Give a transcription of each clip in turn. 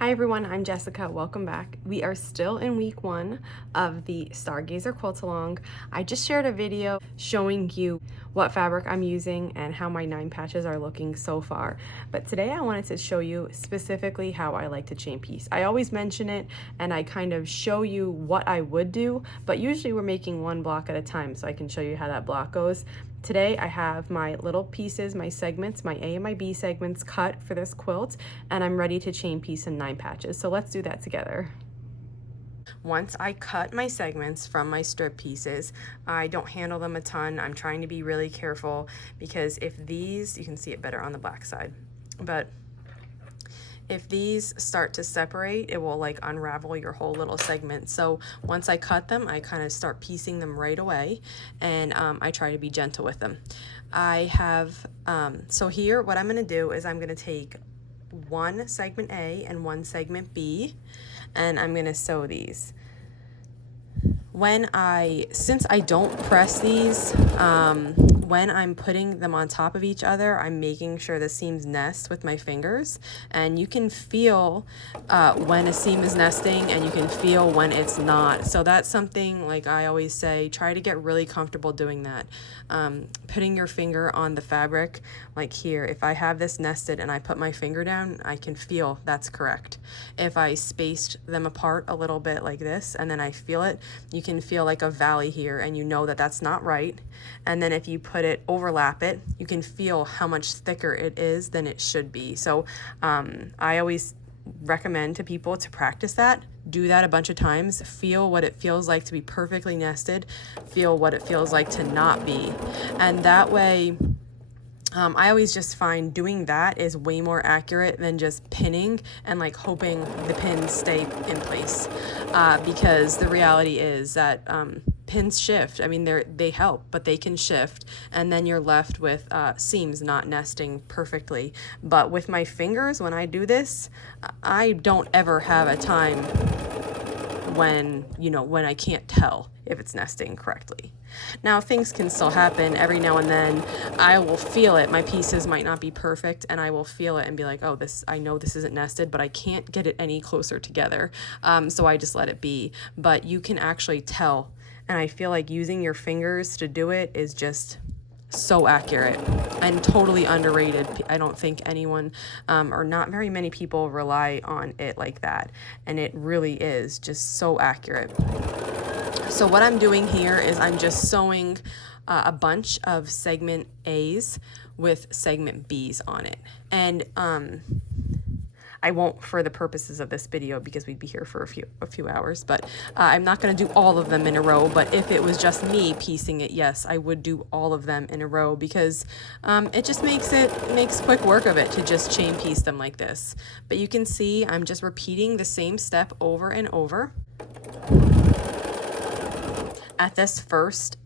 Hi everyone, I'm Jessica. Welcome back. We are still in week 1 of the Stargazer quilt along. I just shared a video showing you what fabric I'm using and how my 9 patches are looking so far. But today I wanted to show you specifically how I like to chain piece. I always mention it and I kind of show you what I would do, but usually we're making one block at a time so I can show you how that block goes. Today I have my little pieces, my segments, my A and my B segments cut for this quilt, and I'm ready to chain piece in 9 patches. So let's do that together. Once I cut my segments from my strip pieces, I don't handle them a ton. I'm trying to be really careful because if these, you can see it better on the black side, but if these start to separate, it will like unravel your whole little segment. So once I cut them, I kind of start piecing them right away, and I try to be gentle with them. I have, so here what I'm gonna do is I'm gonna take one segment A and one segment B, and I'm gonna sew these. Since I don't press these, when I'm putting them on top of each other, I'm making sure the seams nest with my fingers, and you can feel when a seam is nesting and you can feel when it's not. So that's something, like I always say, try to get really comfortable doing that. Putting your finger on the fabric, like here, if I have this nested and I put my finger down, I can feel that's correct. If I spaced them apart a little bit like this and then I feel it, you can feel like a valley here and you know that that's not right. And then if you put it, overlap it, you can feel how much thicker it is than it should be. So I always recommend to people to practice that. Do that a bunch of times. Feel what it feels like to be perfectly nested. Feel what it feels like to not be. And that way, I always just find doing that is way more accurate than just pinning and like hoping the pins stay in place, because the reality is that pins shift. I mean, they help, but they can shift, and then you're left with seams not nesting perfectly. But with my fingers, when I do this, I don't ever have a time when I can't tell if it's nesting correctly. Now, things can still happen every now and then. I will feel it. My pieces might not be perfect, and I will feel it and be like, oh, I know this isn't nested, but I can't get it any closer together. So I just let it be. But you can actually tell, and I feel like using your fingers to do it is just so accurate and totally underrated. I don't think anyone or not very many people rely on it like that, and it really is just so accurate. So what I'm doing here is I'm just sewing a bunch of segment A's with segment B's on it, and I won't for the purposes of this video because we'd be here for a few hours, but I'm not going to do all of them in a row. But if it was just me piecing it, yes, I would do all of them in a row, because it just makes quick work of it to just chain piece them like this. But you can see I'm just repeating the same step over and over. At this first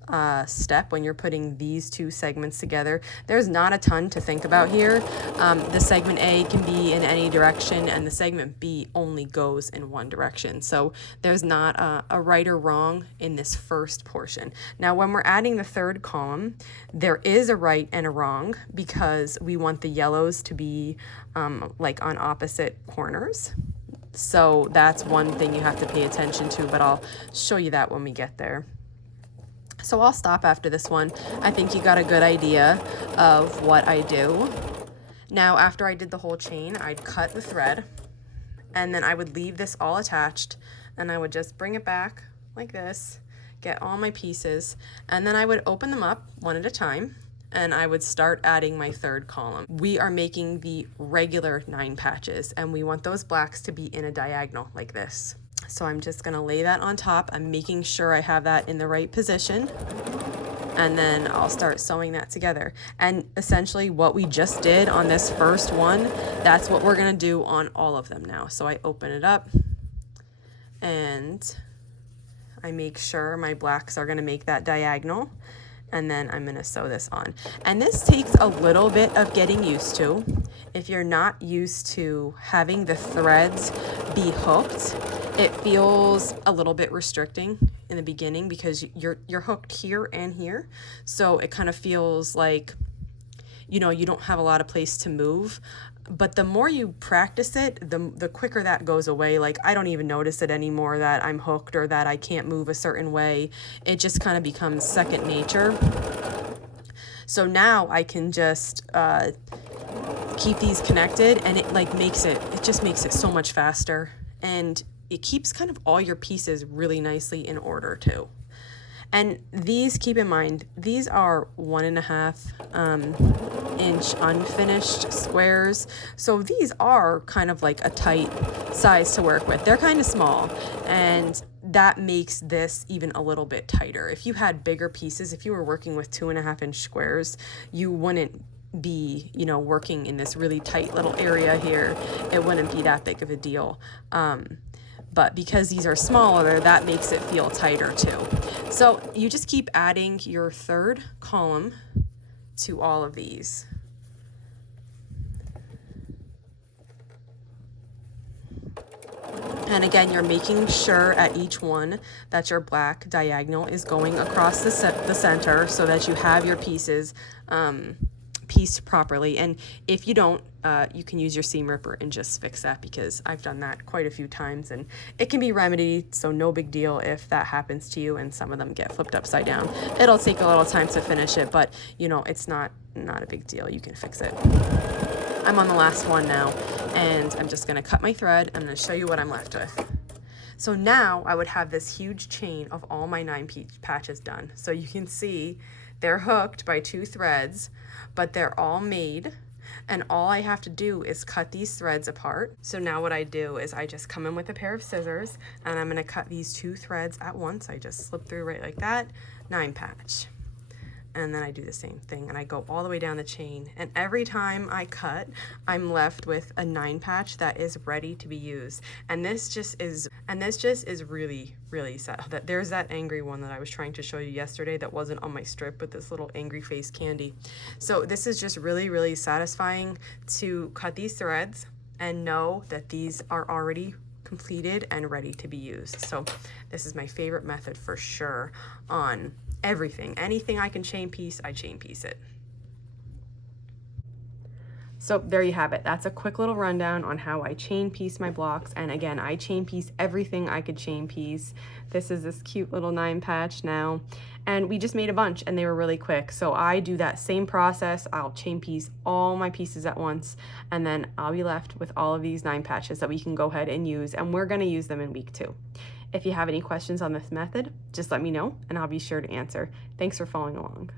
step, when you're putting these two segments together, there's not a ton to think about here. The segment A can be in any direction, and the segment B only goes in one direction. So there's not a right or wrong in this first portion. Now, when we're adding the third column, there is a right and a wrong, because we want the yellows to be like on opposite corners. So that's one thing you have to pay attention to, but I'll show you that when we get there. So I'll stop after this one. I think you got a good idea of what I do. Now, after I did the whole chain, I'd cut the thread, and then I would leave this all attached, and I would just bring it back like this, get all my pieces, and then I would open them up one at a time, and I would start adding my third column. We are making the regular 9 patches, and we want those blacks to be in a diagonal like this. So I'm just gonna lay that on top. I'm making sure I have that in the right position, and then I'll start sewing that together. And essentially what we just did on this first one, that's what we're gonna do on all of them now. So I open it up, and I make sure my blacks are gonna make that diagonal, and then I'm gonna sew this on. And this takes a little bit of getting used to. If you're not used to having the threads be hooked, it feels a little bit restricting in the beginning because you're hooked here and here. So it kind of feels like, you don't have a lot of place to move. But the more you practice it, the quicker that goes away. Like, I don't even notice it anymore that I'm hooked or that I can't move a certain way. It just kind of becomes second nature. So now I can just keep these connected, and it like it just makes it so much faster, and it keeps kind of all your pieces really nicely in order too. And these, keep in mind, these are 1.5 inch unfinished squares. So these are kind of like a tight size to work with. They're kind of small, and that makes this even a little bit tighter. If you had bigger pieces, if you were working with 2.5 inch squares, you wouldn't be, you know, working in this really tight little area here. It wouldn't be that big of a deal. But because these are smaller, that makes it feel tighter too. So you just keep adding your third column to all of these. And again, you're making sure at each one that your black diagonal is going across the center so that you have your pieces pieced properly. And if you don't, you can use your seam ripper and just fix that, because I've done that quite a few times and it can be remedied, so no big deal if that happens to you and some of them get flipped upside down. It'll take a little time to finish it, but you know, it's not a big deal. You can fix it. I'm on the last one now, and I'm just gonna cut my thread. I'm gonna show you what I'm left with. So now I would have this huge chain of all my 9 patches done. So you can see they're hooked by 2 threads, but they're all made, and all I have to do is cut these threads apart. So now what I do is I just come in with a pair of scissors, and I'm gonna cut these 2 threads at once. I just slip through right like that, 9 patch. And then I do the same thing, and I go all the way down the chain. And every time I cut, I'm left with a 9 patch that is ready to be used. And this just is really, really sad. That there's that angry one that I was trying to show you yesterday that wasn't on my strip with this little angry face candy. So this is just really, really satisfying to cut these threads and know that these are already completed and ready to be used. So this is my favorite method for sure on everything. Anything I can chain piece, I chain piece it. So there you have it. That's a quick little rundown on how I chain piece my blocks. And again, I chain piece everything I could chain piece. This is this cute little 9 patch now. And we just made a bunch and they were really quick. So I do that same process. I'll chain piece all my pieces at once, and then I'll be left with all of these 9 patches that we can go ahead and use. And we're gonna use them in week 2. If you have any questions on this method, just let me know and I'll be sure to answer. Thanks for following along.